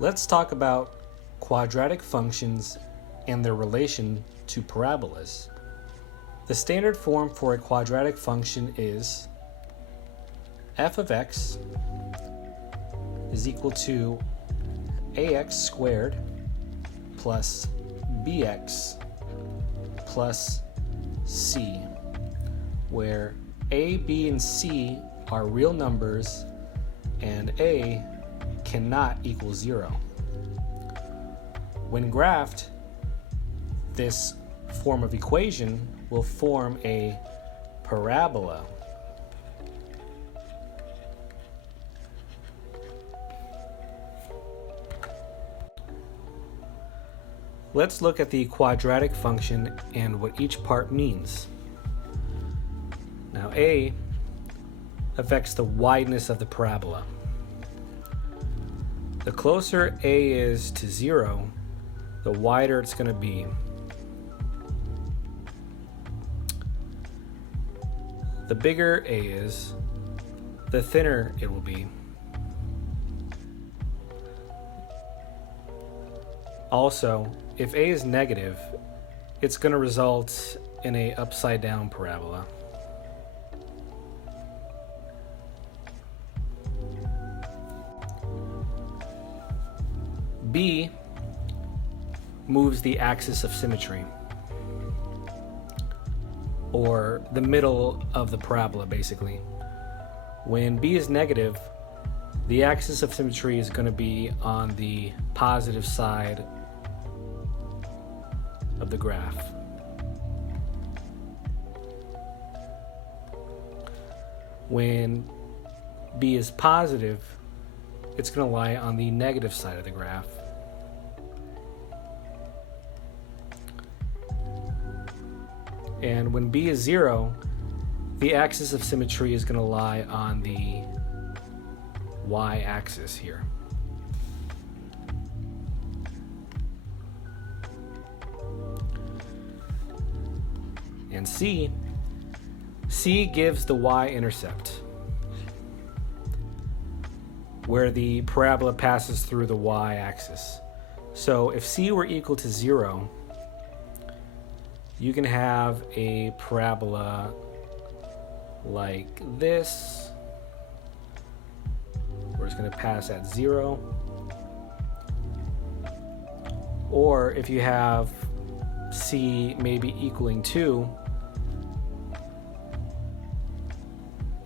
Let's talk about quadratic functions and their relation to parabolas. The standard form for a quadratic function is f of x is equal to ax squared plus bx plus c, where a, b, and c are real numbers and a cannot equal 0. When graphed, this form of equation will form a parabola. Let's look at the quadratic function and what each part means. Now, a affects the wideness of the parabola. The closer a is to 0, the wider it's going to be. The bigger a is, the thinner it will be. Also, if a is negative, it's going to result in an upside down parabola. B moves the axis of symmetry, or the middle of the parabola, basically. When B is negative, the axis of symmetry is going to be on the positive side of the graph. When B is positive, it's going to lie on the negative side of the graph. And when B is 0, the axis of symmetry is going to lie on the y-axis here. And C gives the y-intercept, where the parabola passes through the y-axis. So if C were equal to 0, you can have a parabola like this, where it's going to pass at 0. Or if you have C maybe equaling 2,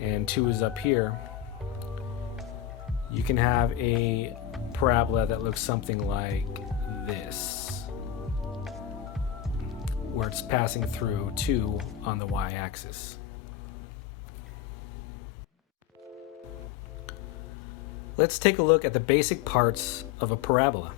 and 2 is up here, you can have a parabola that looks something like this, where it's passing through 2 on the y-axis. Let's take a look at the basic parts of a parabola.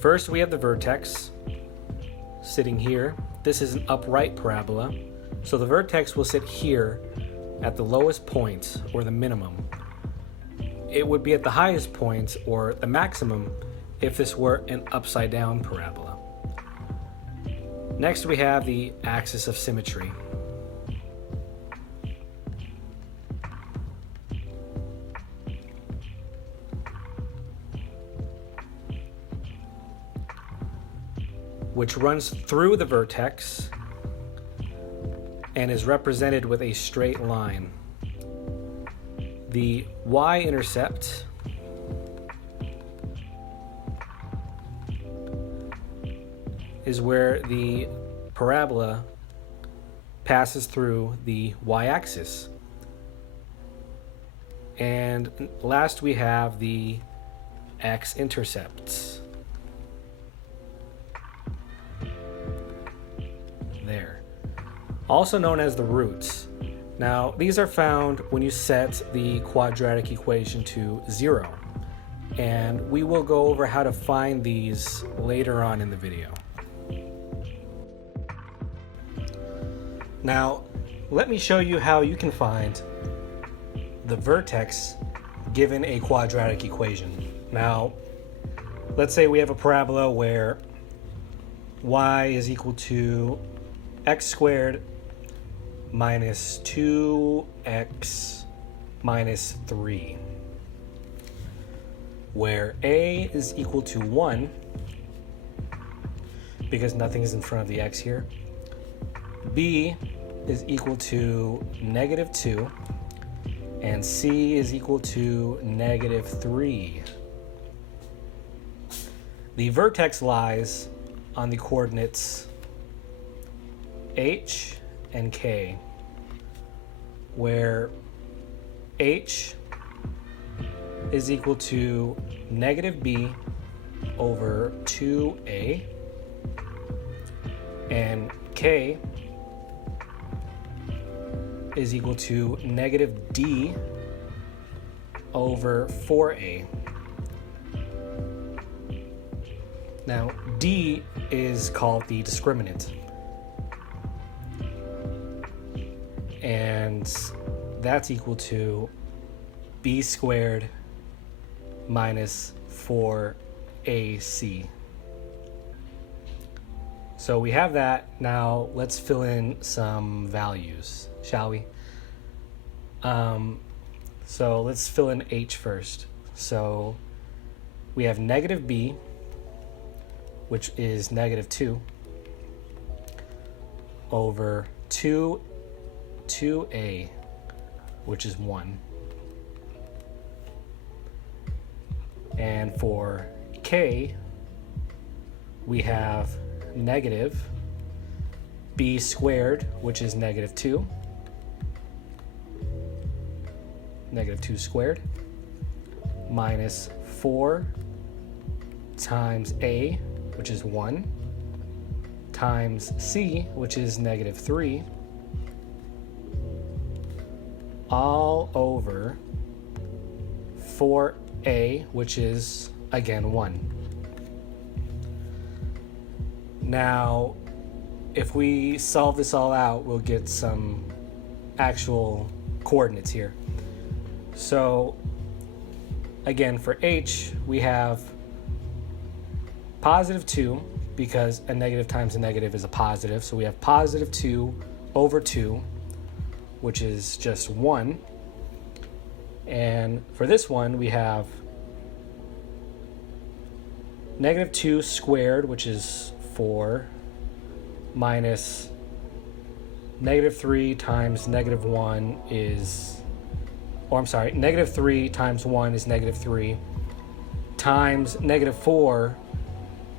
First, we have the vertex sitting here. This is an upright parabola, so the vertex will sit here at the lowest point, or the minimum. It would be at the highest point, or the maximum, if this were an upside down parabola. Next, we have the axis of symmetry. Which runs through the vertex and is represented with a straight line. The y-intercept is where the parabola passes through the y-axis. And last, we have the X-intercepts. There. Also known as the roots. Now, these are found when you set the quadratic equation to 0. And we will go over how to find these later on in the video. Now, let me show you how you can find the vertex given a quadratic equation. Now, let's say we have a parabola where y is equal to x squared minus 2x minus 3, where a is equal to 1, because nothing is in front of the x here. B is equal to negative 2, and C is equal to negative 3. The vertex lies on the coordinates h and k, where h is equal to negative b over 2a, and k is equal to negative d over 4a. Now, d is called the discriminant, and that's equal to b squared minus 4ac. So we have that. Now let's fill in some values, shall we? So let's fill in h first. So we have negative b, which is negative 2, over 2a, which is 1. And for k, we have negative b squared, which is negative 2, negative 2 squared, minus 4 times a, which is 1, times c, which is negative 3, all over 4a, which is, again, 1. Now, if we solve this all out, we'll get some actual coordinates here. So, again, for h, we have positive 2, because a negative times a negative is a positive. So we have positive 2 over 2, which is just 1. And for this one, we have negative 2 squared, which is 4, minus negative 3 times negative 1 is, negative 3 times 1 is negative 3, times negative 4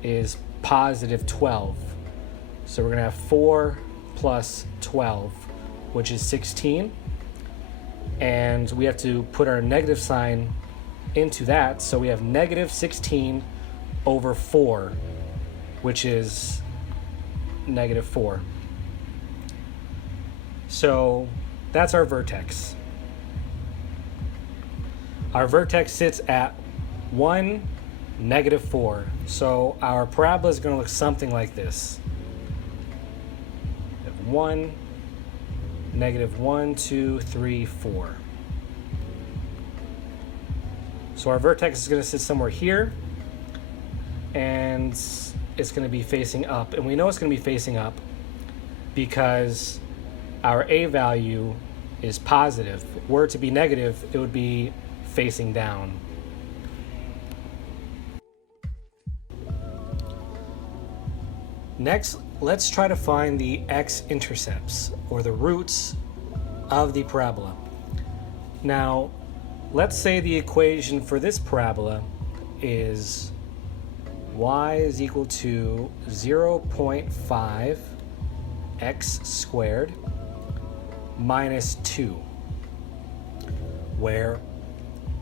is positive 12. So we're going to have 4 plus 12, which is 16. And we have to put our negative sign into that. So we have negative 16 over 4, which is negative 4. So that's our vertex. Our vertex sits at 1, negative 4. So our parabola is going to look something like this. 1, negative 1, 2, 3, 4. So our vertex is going to sit somewhere here, and it's going to be facing up. And we know it's going to be facing up because our a value is positive. Were it to be negative, it would be facing down. Next, let's try to find the x-intercepts, or the roots of the parabola. Now, let's say the equation for this parabola is y is equal to 0.5 x squared minus 2, where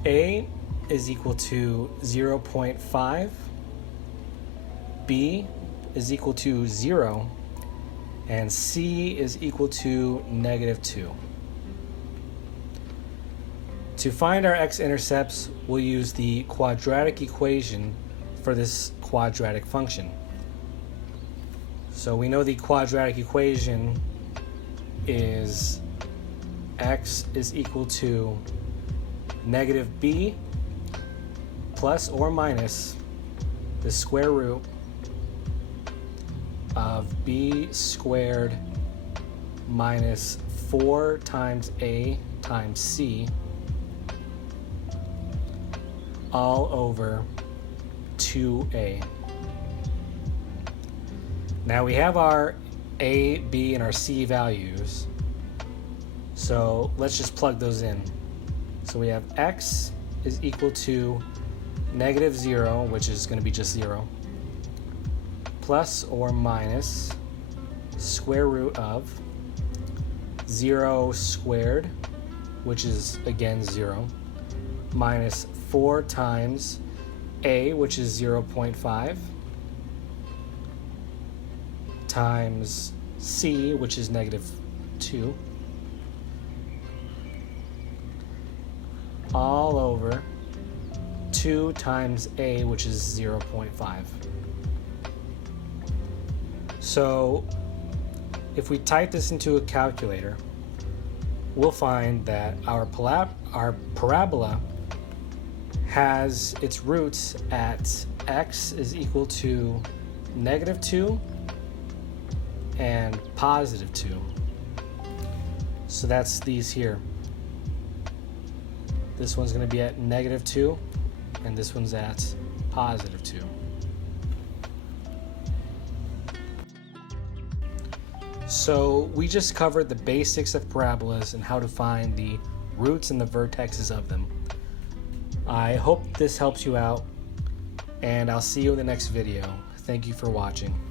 a is equal to 0.5, b is equal to 0, and c is equal to negative 2. To find our x-intercepts, we'll use the quadratic equation for this quadratic function. So we know the quadratic equation is x is equal to negative b plus or minus the square root of b squared minus 4 times a times c all over 2a. Now we have our a, b, and our c values, so let's just plug those in. So we have x is equal to negative 0, which is going to be just 0, plus or minus square root of 0 squared, which is again 0, minus 4 times a, which is 0.5, times c, which is negative 2, all over 2 times a, which is 0.5. So if we type this into a calculator, we'll find that our parabola has its roots at x is equal to negative 2 and positive 2. So that's these here. This one's going to be at negative 2, and this one's at positive 2. So we just covered the basics of parabolas and how to find the roots and the vertexes of them. I hope this helps you out, and I'll see you in the next video. Thank you for watching.